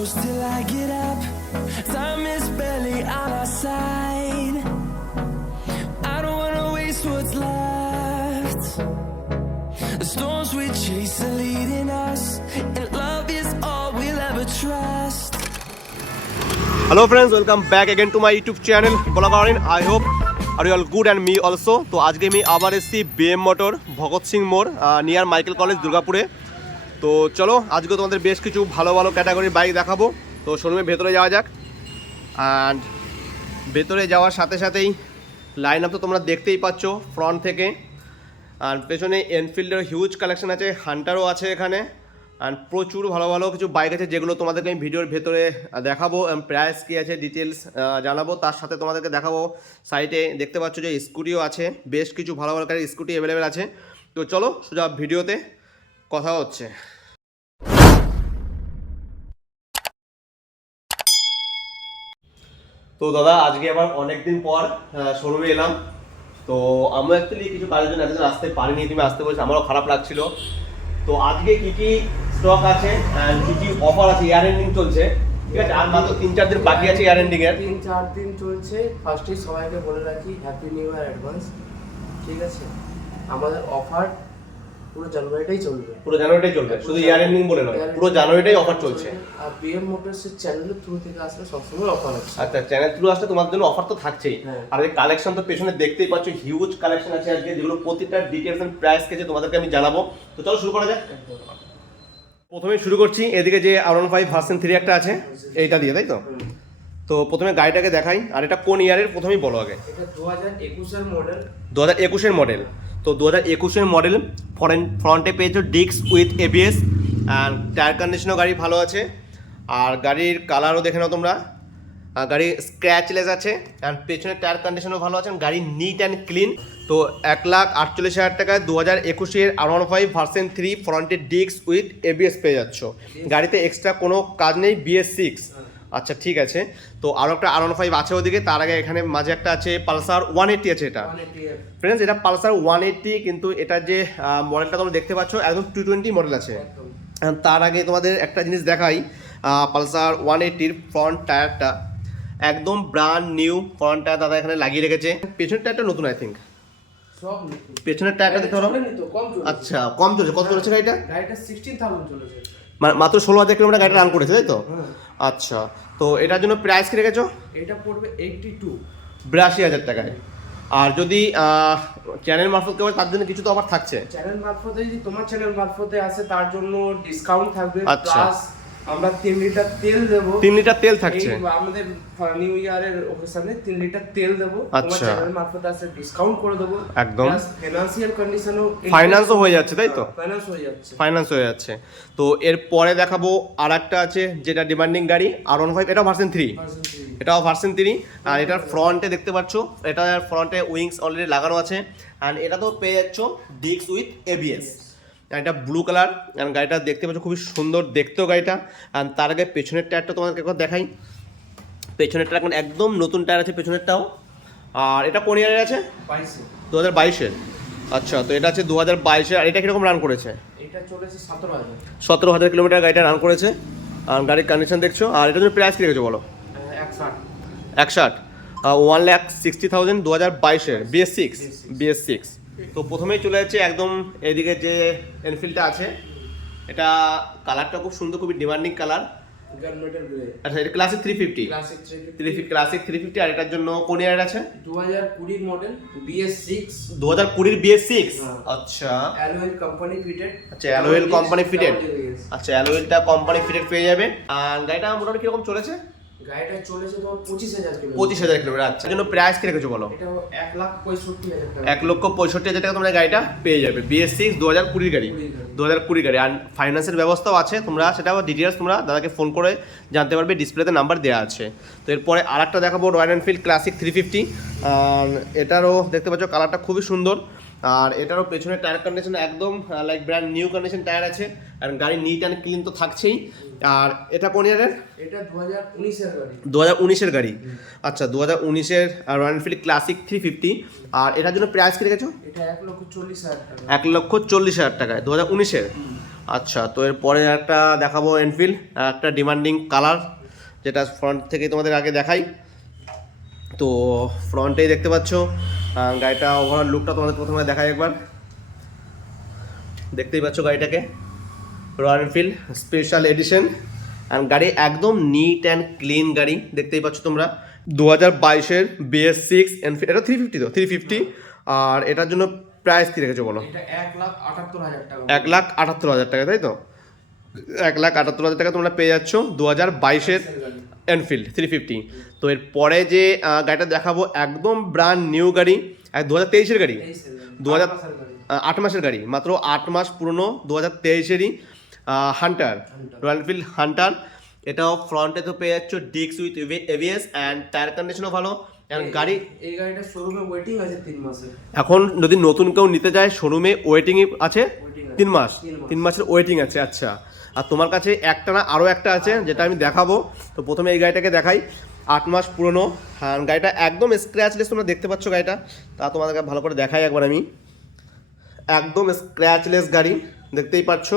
close till I get up. Time is barely on our side. I don't wanna waste what's left. The storms we chase are leading us, and love is all we'll ever trust. Hello friends, welcome back again to my YouTube channel Bolagarin. I hope are you all good and me also. তো আজকে আমি আবার এসেছি BM motor Bhagat Singh মোড় near Michael college দুর্গাপুরে। তো চলো আজকে তোমাদের বেশ কিছু ভালো ভালো ক্যাটাগরির বাইক দেখাবো। তো শোরুমে ভেতরে যাওয়া যাক। অ্যান্ড ভেতরে যাওয়ার সাথে সাথেই লাইন আপ তো তোমরা দেখতেই পাচ্ছ ফ্রন্ট থেকে। আর পেছনে এনফিল্ডের হিউজ কালেকশন আছে, হান্টারও আছে এখানে। অ্যান্ড প্রচুর ভালো ভালো কিছু বাইক আছে যেগুলো তোমাদেরকে আমি ভিডিওর ভেতরে দেখাবো, প্রাইস কী আছে ডিটেলস জানাবো। তার সাথে তোমাদেরকে দেখাবো সাইটে দেখতে পাচ্ছ যে স্কুটিও আছে, বেশ কিছু ভালো ভালো গাড়ির স্কুটি অ্যাভেলেবেল আছে। তো চলো সোজা ভিডিওতে কথা হচ্ছে। তো দাদা আজকে আবার অনেকদিন পর শোরুমে এলাম। তো আমরা অ্যাকচুয়ালি কিছু কাজের জন্য একদিন আসতে পারিনি, তুমি আসতে বলছো, আমারও খারাপ লাগছিল। তো আজকে কি কি স্টক আছে এন্ড কি কি অফার আছে, ইয়ার এন্ডিং চলছে, ঠিক আছে? আর মাত্র 3-4 দিন বাকি আছে ইয়ার এন্ডিং এর। 3-4 দিন চলছে। ফার্স্টেই সবাইকে বলে রাখি হ্যাপি নিউ ইয়ার অ্যাডভান্স, ঠিক আছে? আমাদের অফার পুরো জানুয়ারিটাই চলবে, শুধু ইয়ার এন্ডিং বলে নয়, পুরো জানুয়ারিটাই অফার চলছে। আর বিএম মোটরসের চ্যানেলের থ্রু থেকে আসলে সবসময় অফার আছে। আচ্ছা, চ্যানেল থ্রু আসলে তোমার জন্য অফার তো থাকছেই। আর এই কালেকশন তো পেছনে দেখতেই পাচ্ছ, হিউজ কালেকশন আছে আজকে, যেগুলো প্রতিটা ডিটেইলস এন্ড প্রাইস কেছে তোমাদেরকে আমি জানাবো। তো চলো শুরু করা যাক। প্রথমে শুরু করছি এদিকে যে R15 ভার্সন 3 একটা আছে, এইটা দিয়ে, তাই তো? তো প্রথমে গাড়িটাকে দেখাই। আর এটা কোন ইয়ারের প্রথমেই বলো আগে? এটা 2021 এর মডেল। 2021 এর মডেল। তো 2021 এর মডেল, ফ্রন্টে পেয়েছো ডিস্ক উইথ ABS, আর টায়ার কন্ডিশনও গাড়ি ভালো আছে। আর গাড়ির কালারও দেখে নাও তোমরা, গাড়ি স্ক্র্যাচলেস আছে। আর পেছনের টায়ার কন্ডিশনও ভালো আছে, গাড়ি নিট অ্যান্ড ক্লিন। তো 1,48,000 টাকায় 2021 এর R15 ভার্সন 3 ফ্রন্টে ডিস্ক উইথ ABS পেয়ে যাচ্ছ। গাড়িতে এক্সট্রা কোনো কাজ নেই, BS6। আচ্ছা ঠিক আছে। তো আরও একটা R15 আছে ওদিকে। তার আগে এখানে মাঝে একটা আছে পালসার 180 আছে। এটা ফ্রেন্ডস, এটা পালসার 180, কিন্তু এটা যে মডেলটা তোমরা দেখতে পাচ্ছ একদম 220 মডেল আছে। তার আগে তোমাদের একটা জিনিস দেখাই, পালসার 180-র ফ্রন্ট টায়ারটা একদম ব্র্যান্ড নিউ ফ্রন্ট টায়ার দাদা এখানে লাগিয়ে রেখেছে। পেছনের টায়ারটা নতুন, আই থিঙ্ক সব নতুন। পেছনের টায়ারটা দেখতে পারো। আচ্ছা, কম চলেছে। কত চলেছে গাড়িটা? গাড়িটা 16,000 চলেছে, মাত্র 16,000 কিলোমিটার গাড়িটা রান করেছে, তাই তো? আচ্ছা, তো এটার জন্য প্রাইস কি রেখেছো? এটা পড়বে 82,000 টাকায়। আর যদি চ্যানেল মারফত কেউ তার জন্য কিছু তো অফার থাকছে। চ্যানেল মারফতে যদি তোমার চ্যানেল মারফতে আসে তার জন্য ডিসকাউন্ট থাকবে। আচ্ছা। প্লাস আমরা 3 লিটার তেল দেব। 3 লিটার তেল থাকছে আমাদের নিউ ইয়ারের অকেশনে 3 লিটার তেল দেব। তোমার আচ্ছা। চ্যানেল মারফতে আসে ডিসকাউন্ট করে দেব একদম। ফিনান্সিয়াল কন্ডিশনও, ফাইন্যান্সও হয়ে যাচ্ছে, তাই তো? ফাইন্যান্স হয়ে যাচ্ছে। তো এর পরে দেখাবো আরেকটা আছে যেটা ডিমান্ডিং গাড়ি, R15। এটাও ভার্সন 3। এটাও ভার্সন 3। আর এটার ফ্রন্টে দেখতে পাচ্ছ, এটা ফ্রন্টে উইংস অলরেডি লাগানো আছে। আর এটা তো পেয়ে যাচ্ছ ডিস্ক উইথ ABS। এটা ব্লু কালার। আর গাড়িটা দেখতে পাচ্ছ খুবই সুন্দর দেখতেও গাড়িটা। আর তার আগে পেছনের টায়ারটা তোমাকে একবার দেখাই। পেছনের টায়ার এখন একদম নতুন টায়ার আছে পেছনেরটাও। আর এটা কোন ইয়ারের আছে? 2022-এর। আচ্ছা, তো এটা আছে 2022-এর। আর এটা কিরকম রান করেছে? এটা চলেছে 17,000। 17,000 কিলোমিটার গাড়িটা রান করেছে। আর গাড়ির কন্ডিশন দেখছো। আর এটার জন্য প্রাইস কি রেখেছো বলো? 160। 1,60,000 2022-এর BS6। তো প্রথমেই চলে যাচ্ছে একদম এদিকে যে এনফিল্ডটা আছে, এটা কালারটা খুব সুন্দর, খুবই ডিমান্ডিং কালার। আচ্ছা, এটা ক্লাসিক 350। ক্লাসিক 350। আর এটার জন্য কোন ইয়ার আছে? 2020 মডেল BS6। 2020-এর BS6। আচ্ছা, অ্যালয়েল কোম্পানি ফিটেড। আচ্ছা, অ্যালয়েল কোম্পানি ফিটেড। আচ্ছা, অ্যালয়েলটা কোম্পানি ফিটেড পেয়ে যাবে। আর গাড়িটা মোটামুটি কিরকম চলেছে? গাড়িটা চলেছে তোমার 25,000 কিলোমিটার। 25,000 কিলোমিটার। আচ্ছা, এর জন্য প্রাইস কি রেখেছো বলো? এটা 1,65,000 টাকা। 1,65,000 টাকা তোমরা গাড়িটা পেয়ে যাবে। BS6 2020 গাড়ি। 2020 গাড়ি। আর ফাইন্যান্সের ব্যবস্থাও আছে, তোমরা সেটা ডিটেলস তোমরা দাদাকে ফোন করে জানতে পারবে, ডিসপ্লেতে নাম্বার দেওয়া আছে। তো এরপরে আরেকটা দেখাবো রয়্যাল এনফিল্ড ক্লাসিক 350। আর এটারও দেখতে পাচ্ছ কালারটা খুবই সুন্দর। আর এটারও পেছনে টায়ার কন্ডিশন একদম like brand new condition tyre আছে। আর গাড়ি নিট অ্যান্ড ক্লিন তো থাকছেই। আর এটা কোন ইয়ারের? এটা 2019-এর গাড়ি। 2019-এর গাড়ি। আচ্ছা, 2019-এর রয়্যাল এনফিল্ড ক্লাসিক 350। আর এটার জন্য প্রাইস কি রেখেছো? এটা 1,40,000 টাকা। 1,40,000 টাকায় 2019-এর। আচ্ছা, তো এরপরে একটা দেখাবো এনফিল্ড, একটা ডিমান্ডিং কালার, যেটা ফ্রন্ট থেকে তোমাদের আগে দেখাই। তো ফ্রন্টেই দেখতে পাচ্ছ গাড়িটা, ওভারঅল লুকটা তোমাদের প্রথমে দেখাই একবার। দেখতেই পাচ্ছ গাড়িটাকে, রয়্যাল এনফিল্ড স্পেশাল এডিশন। আর গাড়ি একদম নিট অ্যান্ড ক্লিন গাড়ি, দেখতেই পাচ্ছ তোমরা। 2022-এর BS6 এনফিল্ড, এটা 350, তো 350। আর এটার জন্য প্রাইস কী রেখেছো বলো? এটা 1,78,000 টাকা। 1,78,000 টাকা, তাই তো? 1,78,000 টাকা তোমরা পেয়ে যাচ্ছ 2022-এর এনফিল্ড 350। তো এরপরে যে গাড়িটা দেখাবো একদম ব্র্যান্ড নিউ গাড়ি, 2023-এর গাড়ি, 8 মাসের গাড়ি, মাত্র 8 মাস পুরনো, 2023-এরই হান্টার, রয়্যাল এনফিল্ড হান্টার। এটাও ফ্রন্টে তো পেয়ে যাচ্ছ disc with ABS and tyre কন্ডিশনও ভালো। গাড়ি, এই গাড়িটা শোরুমে ওয়েটিং আছে 3 মাসের। এখন যদি নতুন কেউ নিতে যায় শোরুমে ওয়েটিং আছে 3 মাস, 3 মাসের ওয়েটিং আছে। আচ্ছা, আর তোমার কাছে একটা না আরও একটা আছে যেটা আমি দেখাবো। তো প্রথমে এই গাড়িটাকে দেখাই, 8 মাস পুরনো। হ্যাঁ, গাড়িটা একদম স্ক্র্যাচলেস, তোমরা দেখতে পাচ্ছ গাড়িটা। তা তোমাদেরকে ভালো করে দেখাই একবার আমি। একদম স্ক্র্যাচলেস গাড়ি, দেখতেই পাচ্ছ।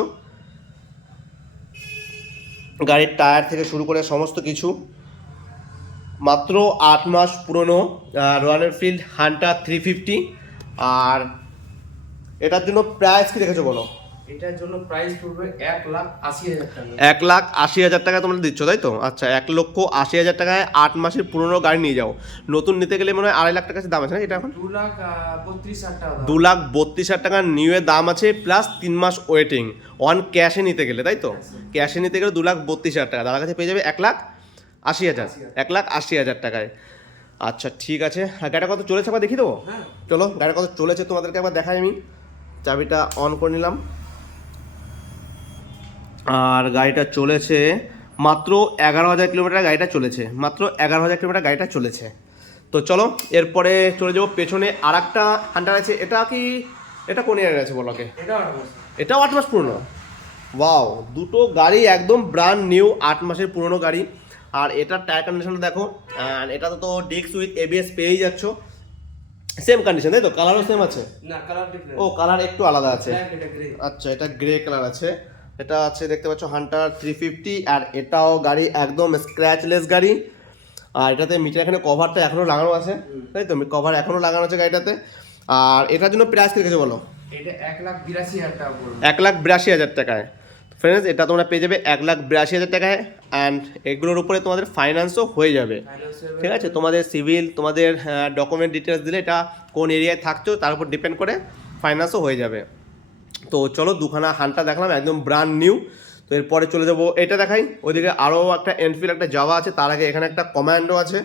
গাড়ির টায়ার থেকে শুরু করে সমস্ত কিছু, মাত্র 8 মাস পুরনো রয়্যাল এনফিল্ড হান্টার 350। আর এটার জন্য প্রাইস কি রেখেছো বলো? এটার জন্য প্রাইস পড়বে 1,80,000 টাকা। 1,80,000 টাকা তোমরা দিচ্ছ, তাই তো? আচ্ছা, 1,80,000 টাকায় 8 মাসের পুরনো গাড়ি নিয়ে যাও। নতুন নিতে গেলে মনে হয় 2.5 লাখ টাকার দাম আছে না এটা এখন? 2,32,000 টাকা। 2,32,000 টাকা নিউয়ের দাম আছে, প্লাস 3 মাস ওয়েটিং। অন ক্যাশে নিতে গেলে, তাই তো? ক্যাশে নিতে গেলে 2,32,000 টাকা, তার কাছে পেয়ে যাবে 1,80,000, 1,80,000 টাকায়। আচ্ছা, ঠিক আছে। আর গাড়িটা কত চলেছে একবার দেখি দেবো? হ্যাঁ, চলো, গাড়িটা কত চলেছে তোমাদেরকে একবার দেখাই আমি। চাবিটা অন করে নিলাম। আর গাড়িটা চলেছে মাত্র 11,000 কিলোমিটার গাড়িটা চলেছে, মাত্র 11,000 কিলোমিটার গাড়িটা চলেছে। তো চলো, এরপরে চলে যাবো পেছনে। আর একটা হান্টার আছে, এটা কি, এটা কোন ইয়ারের আছে বলো কে? এটাও 8 মাস পুরনো। ওয়াও, দুটো গাড়ি একদম ব্র্যান্ড নিউ, 8 মাসের পুরনো গাড়ি। আর এটার টায়ার কন্ডিশনটা দেখো, আর এটা তো ডিস্ক উইথ ABS পেয়েই যাচ্ছ। সেম কন্ডিশন, তাই তো? কালারও সেম আছে? না, কালার ডিফারেন্ট। ও, কালার একটু আলাদা আছে। এটা গ্রে। আচ্ছা, এটা গ্রে কালার আছে। এটা আছে, দেখতে পাচ্ছ, হান্টার 350। আর এটাও গাড়ি একদম স্ক্র্যাচলেস গাড়ি। আর এটাতে মিটার এখানে কভারটা এখনো লাগানো আছে, তাই তো? কভার এখনো লাগানো আছে গাড়িটাতে। আর এটার জন্য প্রাইস রেখেছে বলো? এটা 1,82,000 টাকা পড়বে। 1,82,000 টাকায়। ফ্রেন্ডস, এটা তোমরা পেয়ে যাবে 1,82,000 টাকায়। অ্যান্ড এগুলোর উপরে তোমাদের ফাইন্যান্সও হয়ে যাবে, ঠিক আছে? তোমাদের সিভিল, তোমাদের ডকুমেন্ট ডিটেলস দিলে, এটা কোন এরিয়ায় থাকছো তার উপর ডিপেন্ড করে ফাইন্যান্সও হয়ে যাবে। তো চলো, দুখানা হান্টার দেখলাম একদম ব্র্যান্ড নিউ। তো এরপরে চলে যাবো, এটা দেখাই। ওইদিকে আরও একটা এনফিল্ড, একটা জাভা আছে। তার আগে এখানে একটা কমান্ডো আছে।